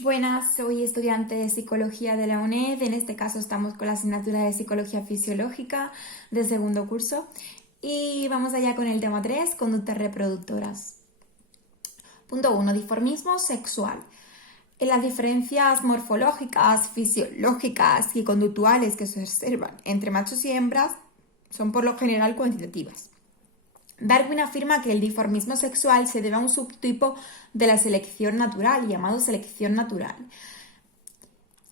Buenas, soy estudiante de Psicología de la UNED. En este caso estamos con la asignatura de Psicología Fisiológica de segundo curso. Y vamos allá con el tema 3, conductas reproductoras. Punto 1, dimorfismo sexual. En las diferencias morfológicas, fisiológicas y conductuales que se observan entre machos y hembras son por lo general cuantitativas. Darwin afirma que el dimorfismo sexual se debe a un subtipo de la selección natural, llamado selección natural,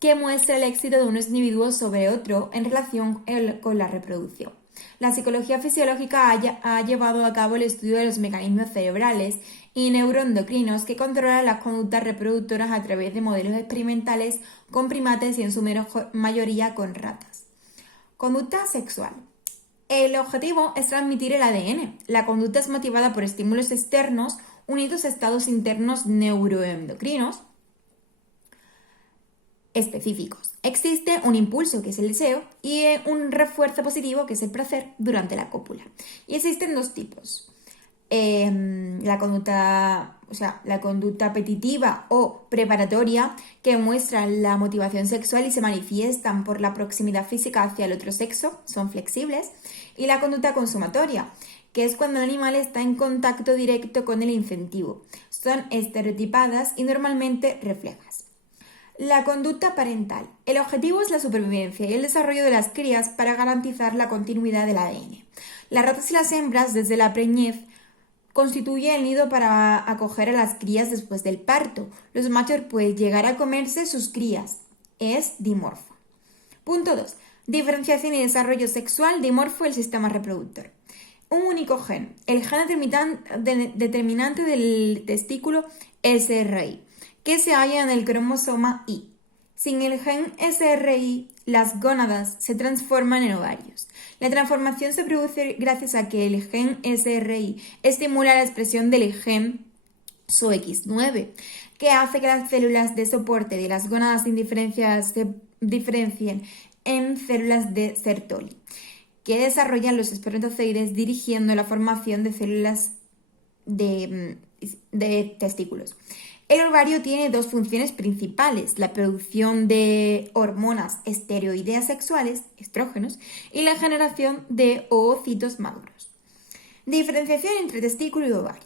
que muestra el éxito de unos individuos sobre otro en relación con la reproducción. La psicología fisiológica ha llevado a cabo el estudio de los mecanismos cerebrales y neuroendocrinos que controlan las conductas reproductoras a través de modelos experimentales con primates y en su mayoría con ratas. Conducta sexual. El objetivo es transmitir el ADN. La conducta es motivada por estímulos externos unidos a estados internos neuroendocrinos específicos. Existe un impulso, que es el deseo, y un refuerzo positivo, que es el placer, durante la cópula. Y existen dos tipos. La conducta apetitiva o preparatoria, que muestra la motivación sexual y se manifiestan por la proximidad física hacia el otro sexo, son flexibles, y la conducta consumatoria, que es cuando el animal está en contacto directo con el incentivo, son estereotipadas y normalmente reflejas. La conducta parental. El objetivo es la supervivencia y el desarrollo de las crías para garantizar la continuidad del ADN. Las ratas y las hembras, desde la preñez, constituye el nido para acoger a las crías después del parto. Los machos pueden llegar a comerse sus crías. Es dimorfo. Punto 2. Diferenciación y desarrollo sexual dimorfo del sistema reproductor. Un único gen, el gen determinante del testículo SRI, que se halla en el cromosoma Y. Sin el gen SRI, las gónadas se transforman en ovarios. La transformación se produce gracias a que el gen SRI estimula la expresión del gen SOX9, que hace que las células de soporte de las gónadas indifferenciadas se diferencien en células de Sertoli, que desarrollan los espermatozoides dirigiendo la formación de células de testículos. El ovario tiene dos funciones principales, la producción de hormonas esteroideas sexuales, estrógenos, y la generación de oocitos maduros. Diferenciación entre testículo y ovario.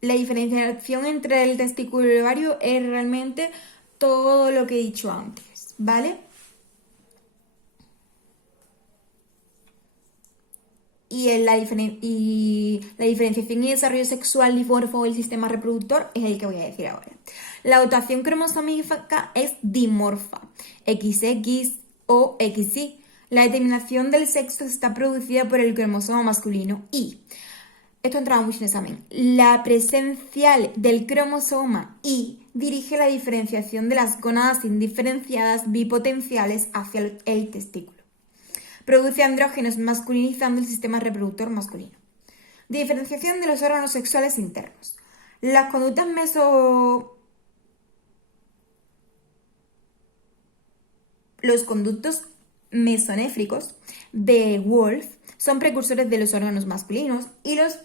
La diferenciación entre el testículo y el ovario es realmente todo lo que he dicho antes, ¿vale? Y la diferenciación y desarrollo sexual dimorfo del sistema reproductor es el que voy a decir ahora. La dotación cromosómica es dimorfa, XX o XY. La determinación del sexo está producida por el cromosoma masculino Y. Esto ha entrado mucho en examen. La presencial del cromosoma Y dirige la diferenciación de las gónadas indiferenciadas bipotenciales hacia el testículo. Produce andrógenos masculinizando el sistema reproductor masculino. Diferenciación de los órganos sexuales internos. Las conductas Los conductos mesonéfricos de Wolff son precursores de los órganos masculinos y los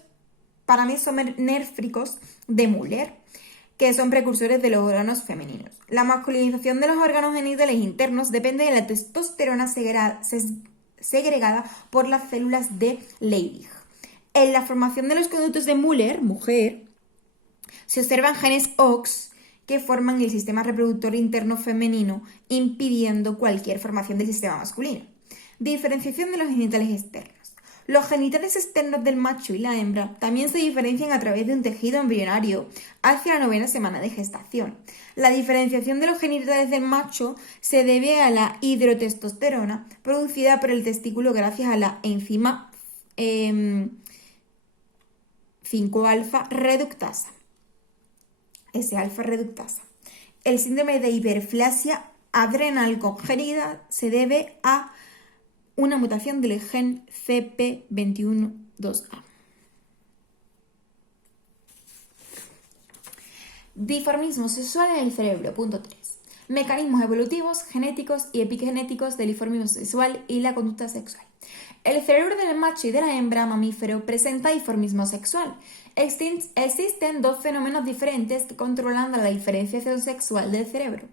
paramesonéfricos de Müller, que son precursores de los órganos femeninos. La masculinización de los órganos genitales internos depende de la testosterona segregada por las células de Leydig. En la formación de los conductos de Müller, mujer, se observan genes OX que forman el sistema reproductor interno femenino, impidiendo cualquier formación del sistema masculino. Diferenciación de los genitales externos. Los genitales externos del macho y la hembra también se diferencian a través de un tejido embrionario hacia la 9ª semana de gestación. La diferenciación de los genitales del macho se debe a la hidrotestosterona producida por el testículo gracias a la enzima 5-alfa reductasa. S-alfa reductasa. El síndrome de hiperplasia adrenal congénita se debe a una mutación del gen CP21-2A. Dimorfismo sexual en el cerebro. Punto 3. Mecanismos evolutivos, genéticos y epigenéticos del dimorfismo sexual y la conducta sexual. El cerebro del macho y de la hembra mamífero presenta dimorfismo sexual. Existen dos fenómenos diferentes que controlan la diferenciación sexual del cerebro.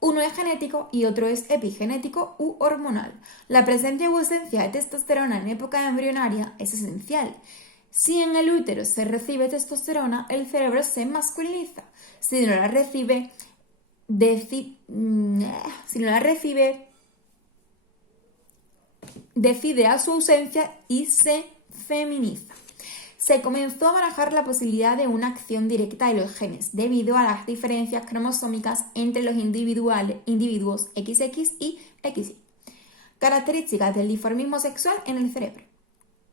Uno es genético y otro es epigenético u hormonal. La presencia o ausencia de testosterona en época embrionaria es esencial. Si en el útero se recibe testosterona, el cerebro se masculiniza. Si no la recibe, decide a su ausencia y se feminiza. Se comenzó a barajar la posibilidad de una acción directa de los genes debido a las diferencias cromosómicas entre los individuos XX y XY. Características del dimorfismo sexual en el cerebro.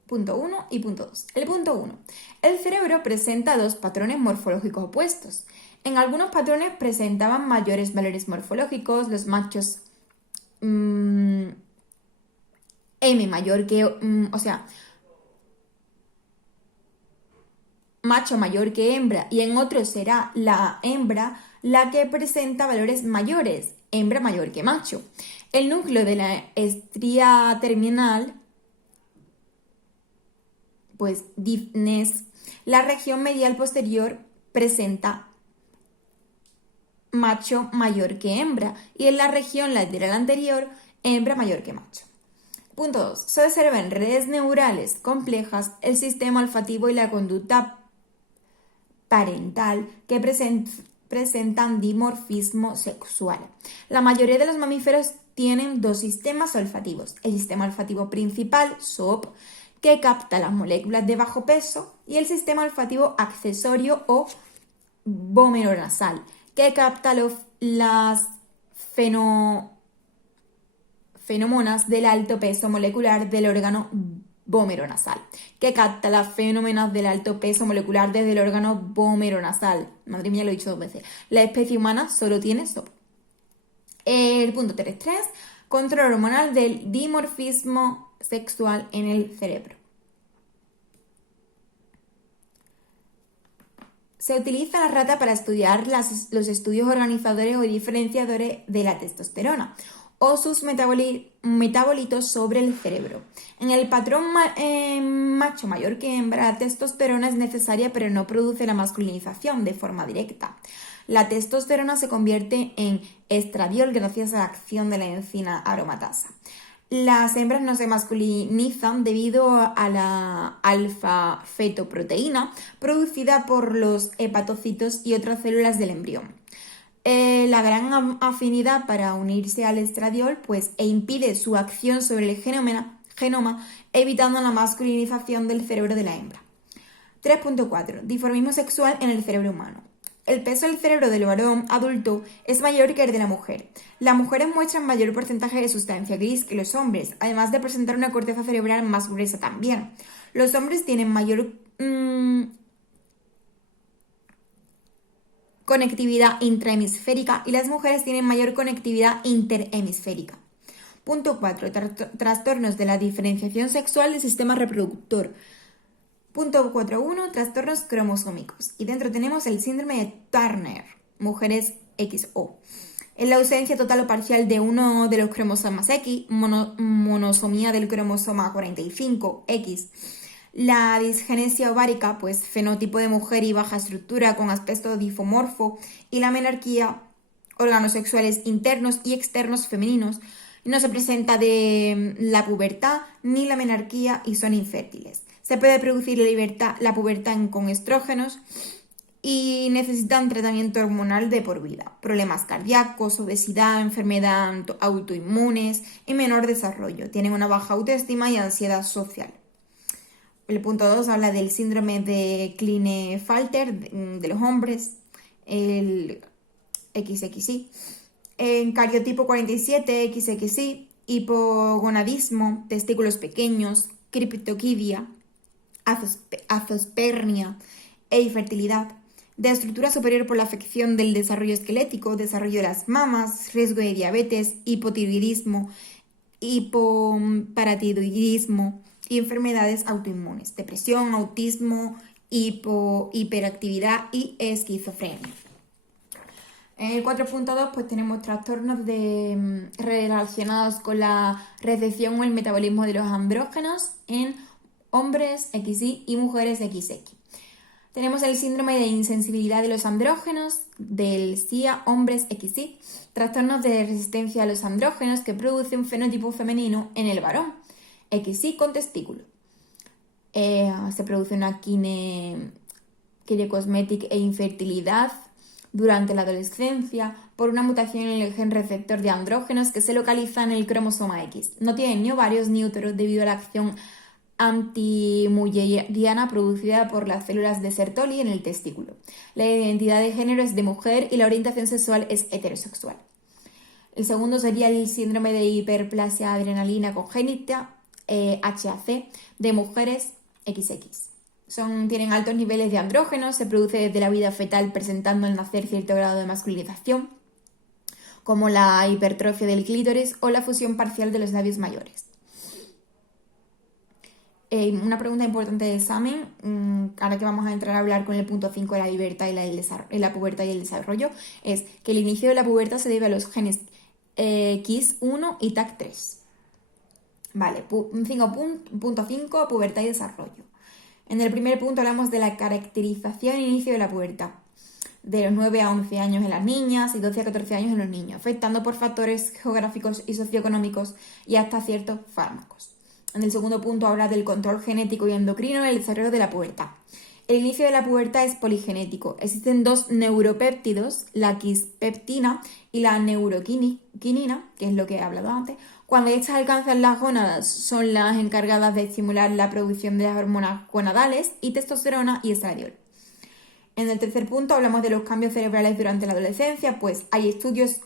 Punto 1 y punto 2. El punto 1. El cerebro presenta dos patrones morfológicos opuestos. En algunos patrones presentaban mayores valores morfológicos, los machos M mayor que, macho mayor que hembra, y en otros será la hembra la que presenta valores mayores, hembra mayor que macho. El núcleo de la estría terminal, pues DIFNES, la región medial posterior presenta macho mayor que hembra, y en la región lateral anterior, hembra mayor que macho. Punto 2. Se observan redes neurales complejas, el sistema olfativo y la conducta parental que presentan dimorfismo sexual. La mayoría de los mamíferos tienen dos sistemas olfativos. El sistema olfativo principal, SOP, que capta las moléculas de bajo peso, y el sistema olfativo accesorio o vómero-nasal, que capta las fenómenas del alto peso molecular del órgano vómero-nasal, que capta las fenómenas del alto peso molecular desde el órgano vómero-nasal. Madre mía, lo he dicho 2 veces. La especie humana solo tiene SOP. El punto 3.3. Control hormonal del dimorfismo sexual en el cerebro. Se utiliza la rata para estudiar los estudios organizadores o diferenciadores de la testosterona o sus metabolitos sobre el cerebro. En el patrón macho mayor que hembra, la testosterona es necesaria pero no produce la masculinización de forma directa. La testosterona se convierte en estradiol gracias a la acción de la enzima aromatasa. Las hembras no se masculinizan debido a la alfa-fetoproteína producida por los hepatocitos y otras células del embrión. La gran afinidad para unirse al estradiol impide su acción sobre el genoma, evitando la masculinización del cerebro de la hembra. 3.4. Dimorfismo sexual en el cerebro humano. El peso del cerebro del varón adulto es mayor que el de la mujer. Las mujeres muestran mayor porcentaje de sustancia gris que los hombres, además de presentar una corteza cerebral más gruesa también. Los hombres tienen mayor conectividad intrahemisférica y las mujeres tienen mayor conectividad interhemisférica. Punto 4. Trastornos de la diferenciación sexual del sistema reproductor. Punto 4.1. Trastornos cromosómicos. Y dentro tenemos el síndrome de Turner, mujeres XO. En la ausencia total o parcial de uno de los cromosomas X, monosomía del cromosoma 45X, la disgenesia ovárica, fenotipo de mujer y baja estructura con aspecto difomorfo, y la menarquía, órganos sexuales internos y externos femeninos, no se presenta de la pubertad ni la menarquía y son infértiles. Se puede producir la pubertad con estrógenos y necesitan tratamiento hormonal de por vida. Problemas cardíacos, obesidad, enfermedad autoinmunes y menor desarrollo. Tienen una baja autoestima y ansiedad social. El punto 2 habla del síndrome de Klinefelter de los hombres, el XXY, en cariotipo 47, XXY, hipogonadismo, testículos pequeños, criptoquidia, azospermia e infertilidad, de estructura superior por la afección del desarrollo esquelético, desarrollo de las mamas, riesgo de diabetes, hipotiroidismo, hipoparatiroidismo y enfermedades autoinmunes, depresión, autismo, hiperactividad y esquizofrenia. En el 4.2 pues tenemos trastornos relacionados con la recepción o el metabolismo de los andrógenos en hombres XY y mujeres XX. Tenemos el síndrome de insensibilidad de los andrógenos del SIA hombres XY, trastornos de resistencia a los andrógenos que produce un fenotipo femenino en el varón XY con testículo. Se produce una quirecosmética e infertilidad durante la adolescencia por una mutación en el gen receptor de andrógenos que se localiza en el cromosoma X. No tienen ni ovarios ni úteros debido a la acción antimulleriana producida por las células de Sertoli en el testículo. La identidad de género es de mujer y la orientación sexual es heterosexual. El segundo sería el síndrome de hiperplasia adrenalina congénita, HAC, de mujeres XX. Tienen altos niveles de andrógenos, se produce desde la vida fetal presentando al nacer cierto grado de masculinización, como la hipertrofia del clítoris o la fusión parcial de los labios mayores. Una pregunta importante del examen, ahora que vamos a entrar a hablar con el punto 5 de la libertad y la pubertad y el desarrollo, es que el inicio de la pubertad se debe a los genes X1 y TAC3. Vale, punto 5, pubertad y desarrollo. En el primer punto hablamos de la caracterización e inicio de la pubertad, de los 9 a 11 años en las niñas y 12 a 14 años en los niños, afectando por factores geográficos y socioeconómicos y hasta ciertos fármacos. En el segundo punto habla del control genético y endocrino en el desarrollo de la pubertad. El inicio de la pubertad es poligenético. Existen dos neuropéptidos, la quispeptina y la neuroquinina, que es lo que he hablado antes. Cuando estas alcanzan las gónadas, son las encargadas de estimular la producción de las hormonas gonadales y testosterona y estradiol. En el tercer punto hablamos de los cambios cerebrales durante la adolescencia, pues hay estudios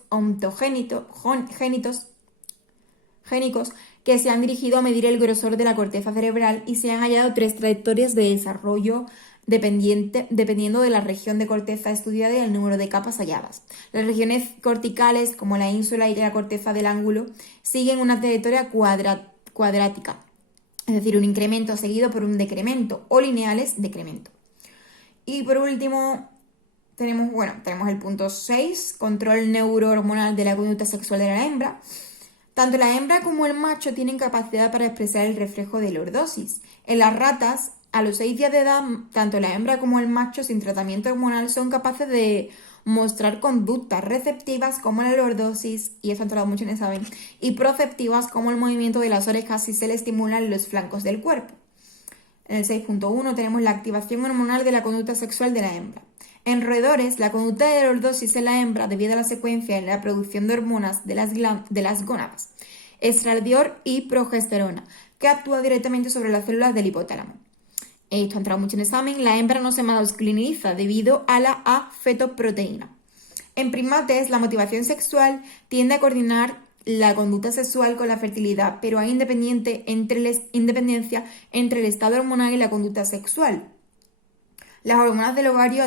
génicos que se han dirigido a medir el grosor de la corteza cerebral y se han hallado 3 trayectorias de desarrollo dependiendo de la región de corteza estudiada y el número de capas halladas. Las regiones corticales, como la ínsula y la corteza del ángulo, siguen una trayectoria cuadrática, es decir, un incremento seguido por un decremento, o lineales decremento. Y por último, tenemos el punto 6, control neurohormonal de la conducta sexual de la hembra. Tanto la hembra como el macho tienen capacidad para expresar el reflejo de lordosis. En las ratas, a los 6 días de edad, tanto la hembra como el macho sin tratamiento hormonal son capaces de mostrar conductas receptivas como la lordosis, y eso ha entrado mucho en examen, y proceptivas como el movimiento de las orejas si se le estimulan los flancos del cuerpo. En el 6.1 tenemos la activación hormonal de la conducta sexual de la hembra. En roedores, la conducta de lordosis en la hembra debido a la secuencia en la producción de hormonas de las gónadas, estradiol y progesterona, que actúa directamente sobre las células del hipotálamo. Esto ha entrado mucho en examen. La hembra no se masculiniza debido a la A-fetoproteína. En primates, la motivación sexual tiende a coordinar la conducta sexual con la fertilidad, pero hay independencia entre el estado hormonal y la conducta sexual. Las hormonas del ovario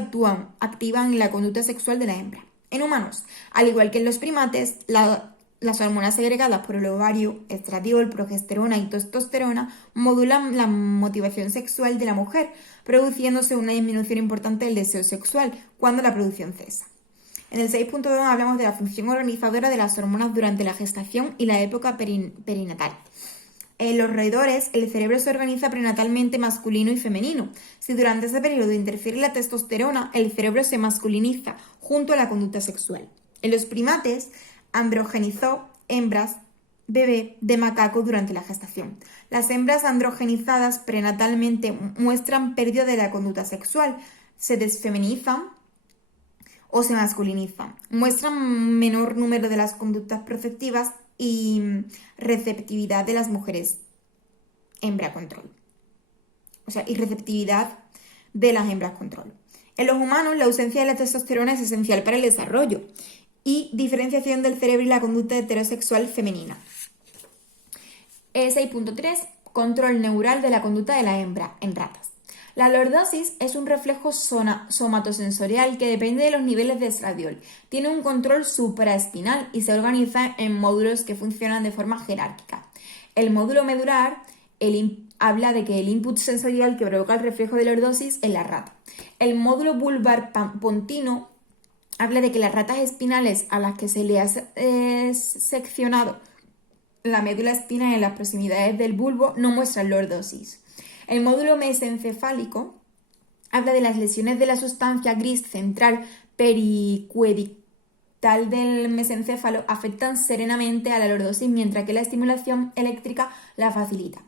activan la conducta sexual de la hembra. En humanos, al igual que en los primates, las hormonas segregadas por el ovario, estradiol, progesterona y testosterona, modulan la motivación sexual de la mujer, produciéndose una disminución importante del deseo sexual cuando la producción cesa. En el 6.2 hablamos de la función organizadora de las hormonas durante la gestación y la época perinatal. En los roedores, el cerebro se organiza prenatalmente masculino y femenino. Si durante ese periodo interfiere la testosterona, el cerebro se masculiniza junto a la conducta sexual. En los primates, androgenizó hembras bebé de macaco durante la gestación. Las hembras androgenizadas prenatalmente muestran pérdida de la conducta sexual, se desfeminizan o se masculinizan. Muestran menor número de las conductas proceptivas y receptividad de las mujeres hembra control. Y receptividad de las hembras control. En los humanos, la ausencia de la testosterona es esencial para el desarrollo y diferenciación del cerebro y la conducta heterosexual femenina. 6.3. Control neural de la conducta de la hembra en ratas. La lordosis es un reflejo somatosensorial que depende de los niveles de estradiol. Tiene un control supraespinal y se organiza en módulos que funcionan de forma jerárquica. El módulo medular habla de que el input sensorial que provoca el reflejo de lordosis es la rata. El módulo vulvar pontino habla de que las ratas espinales a las que se le ha seccionado la médula espinal en las proximidades del bulbo no muestran lordosis. El módulo mesencefálico habla de las lesiones de la sustancia gris central pericuedital del mesencéfalo afectan serenamente a la lordosis, mientras que la estimulación eléctrica la facilita.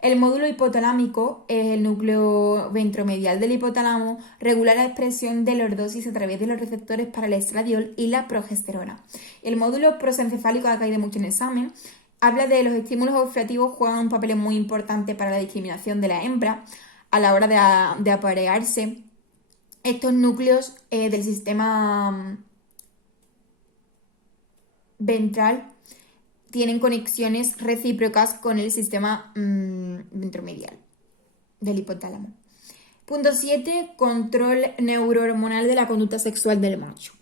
El módulo hipotalámico, el núcleo ventromedial del hipotálamo, regula la expresión de lordosis a través de los receptores para el estradiol y la progesterona. El módulo prosencefálico, que ha caído mucho en examen, habla de los estímulos olfativos, juegan un papel muy importante para la discriminación de la hembra a la hora de aparearse. Estos núcleos del sistema ventral tienen conexiones recíprocas con el sistema ventromedial del hipotálamo. Punto 7. Control neurohormonal de la conducta sexual del macho.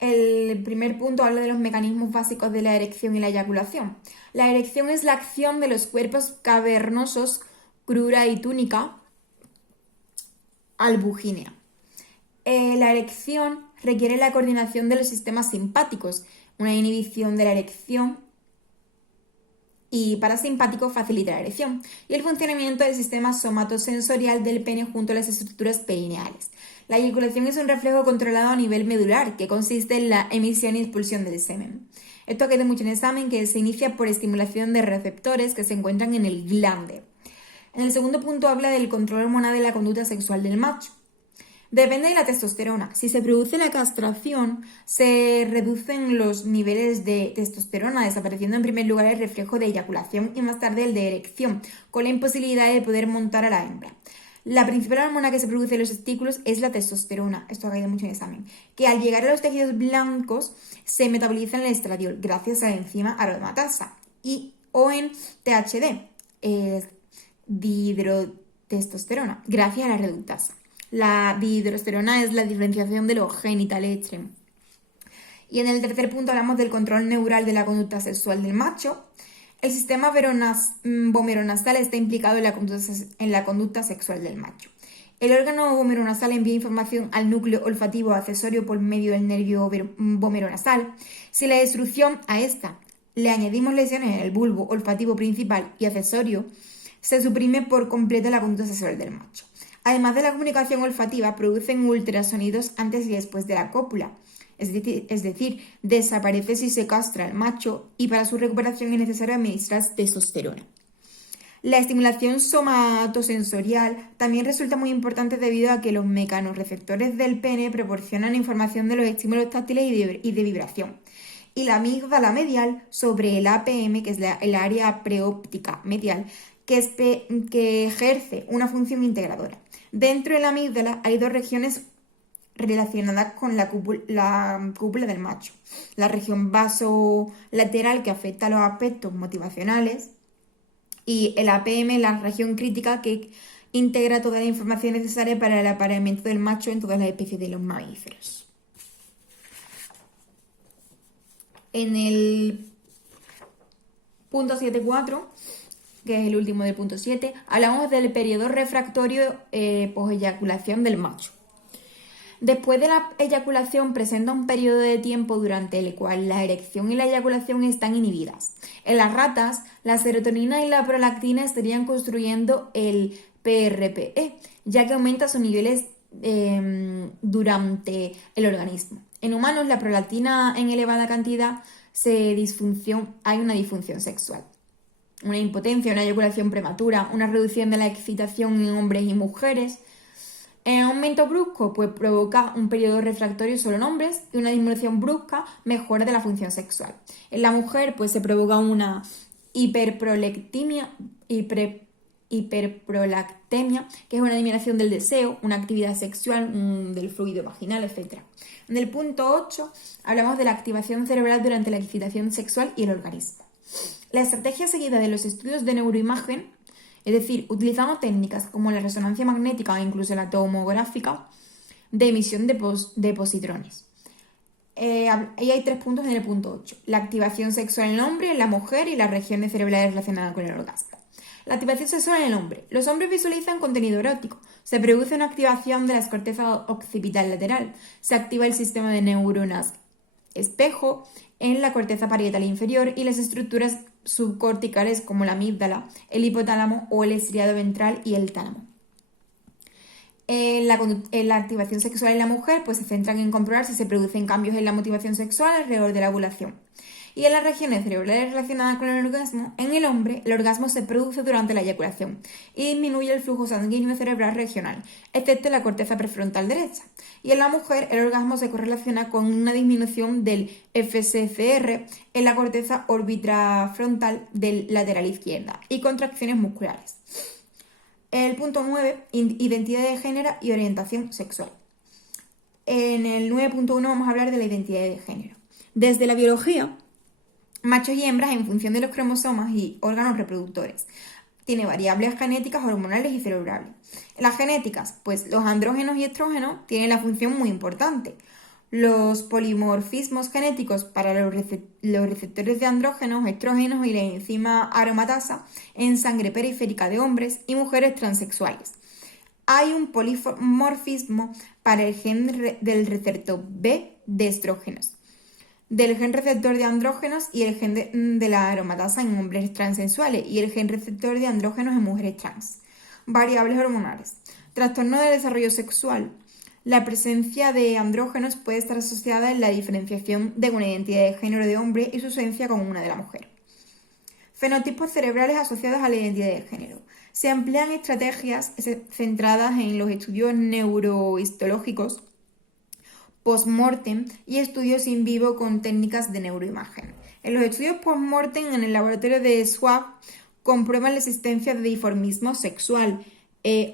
El primer punto habla de los mecanismos básicos de la erección y la eyaculación. La erección es la acción de los cuerpos cavernosos, crura y túnica albugínea. La erección requiere la coordinación de los sistemas simpáticos, una inhibición de la erección y parasimpático facilita la erección, y el funcionamiento del sistema somatosensorial del pene junto a las estructuras perineales. La eyaculación es un reflejo controlado a nivel medular, que consiste en la emisión y expulsión del semen. Esto queda mucho en el examen, que se inicia por estimulación de receptores que se encuentran en el glande. En el segundo punto habla del control hormonal de la conducta sexual del macho. Depende de la testosterona. Si se produce la castración, se reducen los niveles de testosterona, desapareciendo en primer lugar el reflejo de eyaculación y más tarde el de erección, con la imposibilidad de poder montar a la hembra. La principal hormona que se produce en los testículos es la testosterona, esto ha caído mucho en el examen, que al llegar a los tejidos blancos se metaboliza en el estradiol gracias a la enzima aromatasa o en THD, dihidrotestosterona, gracias a la reductasa. La dihidrotestosterona es la diferenciación de los genitales extremos. Y en el tercer punto hablamos del control neural de la conducta sexual del macho. El sistema vomeronasal está implicado en la conducta sexual del macho. El órgano vomeronasal envía información al núcleo olfativo accesorio por medio del nervio vomeronasal. Si la destrucción a esta le añadimos lesiones en el bulbo olfativo principal y accesorio, se suprime por completo la conducta sexual del macho. Además de la comunicación olfativa, producen ultrasonidos antes y después de la cópula. Es decir, desaparece si se castra al macho y para su recuperación es necesario administrar testosterona. La estimulación somatosensorial también resulta muy importante debido a que los mecanorreceptores del pene proporcionan información de los estímulos táctiles y de vibración. Y la amígdala medial sobre el APM, que es el área preóptica medial, que ejerce una función integradora. Dentro de la amígdala hay dos regiones relacionadas con la cúpula del macho. La región vasolateral, que afecta a los aspectos motivacionales, y el APM, la región crítica, que integra toda la información necesaria para el apareamiento del macho en todas las especies de los mamíferos. En el punto 7.4, que es el último del punto 7, hablamos del periodo refractorio poseyaculación del macho. Después de la eyaculación presenta un periodo de tiempo durante el cual la erección y la eyaculación están inhibidas. En las ratas, la serotonina y la prolactina estarían construyendo el PRPE, ya que aumenta sus niveles durante el organismo. En humanos, la prolactina en elevada cantidad hay una disfunción sexual. Una impotencia, una eyaculación prematura, una reducción de la excitación en hombres y mujeres. En aumento brusco, pues provoca un periodo refractorio solo en hombres y una disminución brusca mejora de la función sexual. En la mujer, pues se provoca una hiperprolactemia, que es una disminución del deseo, una actividad sexual, del fluido vaginal, etc. En el punto 8 hablamos de la activación cerebral durante la excitación sexual y el organismo. La estrategia seguida de los estudios de neuroimagen, es decir, utilizando técnicas como la resonancia magnética e incluso la tomográfica de emisión de positrones. Ahí hay 3 puntos en el punto 8. La activación sexual en el hombre, en la mujer y las regiones cerebrales relacionadas con el orgasmo. La activación sexual en el hombre. Los hombres visualizan contenido erótico. Se produce una activación de la corteza occipital lateral. Se activa el sistema de neuronas espejo en la corteza parietal inferior y las estructuras subcorticales como la amígdala, el hipotálamo o el estriado ventral y el tálamo. En la activación sexual en la mujer pues se centran en comprobar si se producen cambios en la motivación sexual alrededor de la ovulación. Y en las regiones cerebrales relacionadas con el orgasmo, en el hombre el orgasmo se produce durante la eyaculación y disminuye el flujo sanguíneo cerebral regional, excepto en la corteza prefrontal derecha. Y en la mujer el orgasmo se correlaciona con una disminución del FSCR en la corteza orbitrafrontal del lateral izquierda y contracciones musculares. El punto 9, identidad de género y orientación sexual. En el 9.1 vamos a hablar de la identidad de género. Desde la biología, machos y hembras en función de los cromosomas y órganos reproductores. Tiene variables genéticas, hormonales y cerebrales. En las genéticas, pues los andrógenos y estrógenos tienen la función muy importante. Los polimorfismos genéticos para los receptores de andrógenos, estrógenos y la enzima aromatasa en sangre periférica de hombres y mujeres transexuales. Hay un polimorfismo para el gen del receptor B de estrógenos, del gen receptor de andrógenos y el gen de la aromatasa en hombres transexuales y el gen receptor de andrógenos en mujeres trans. Variables hormonales. Trastorno del desarrollo sexual. La presencia de andrógenos puede estar asociada en la diferenciación de una identidad de género de hombre y su ausencia con una de la mujer. Fenotipos cerebrales asociados a la identidad de género. Se emplean estrategias centradas en los estudios neurohistológicos, post-mortem y estudios in vivo con técnicas de neuroimagen. En los estudios post-mortem en el laboratorio de Schwab comprueban la existencia de dimorfismo sexual,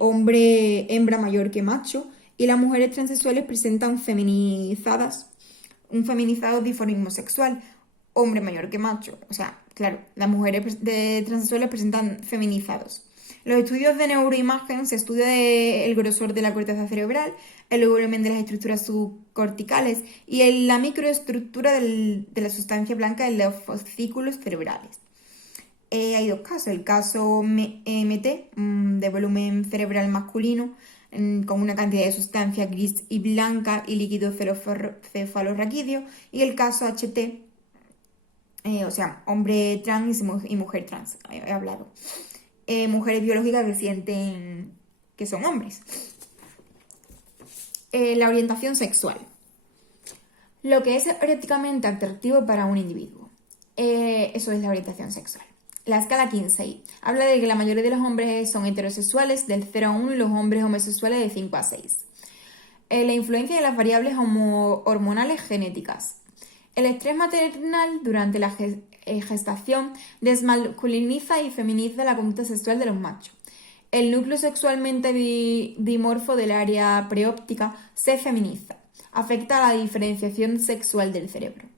hombre-hembra mayor que macho, y las mujeres transexuales presentan un feminizado dimorfismo sexual, hombre mayor que macho. O sea, claro, las mujeres transexuales presentan feminizados. Los estudios de neuroimagen se estudia el grosor de la corteza cerebral, el volumen de las estructuras subcorticales y la microestructura de la sustancia blanca en los fascículos cerebrales. Hay dos casos, el caso MT, de volumen cerebral masculino, con una cantidad de sustancia gris y blanca y líquido cefalorraquídeo, y el caso HT, o sea, hombre trans y mujer trans, he hablado. Mujeres biológicas que sienten que son hombres. La orientación sexual. Lo que es eróticamente atractivo para un individuo. Eso es la orientación sexual. La escala Kinsey habla de que la mayoría de los hombres son heterosexuales del 0 a 1 y los hombres homosexuales de 5 a 6. La influencia de las variables hormonales genéticas. El estrés maternal durante la gestación desmasculiniza y feminiza la conducta sexual de los machos. El núcleo sexualmente dimorfo del área preóptica se feminiza. Afecta a la diferenciación sexual del cerebro.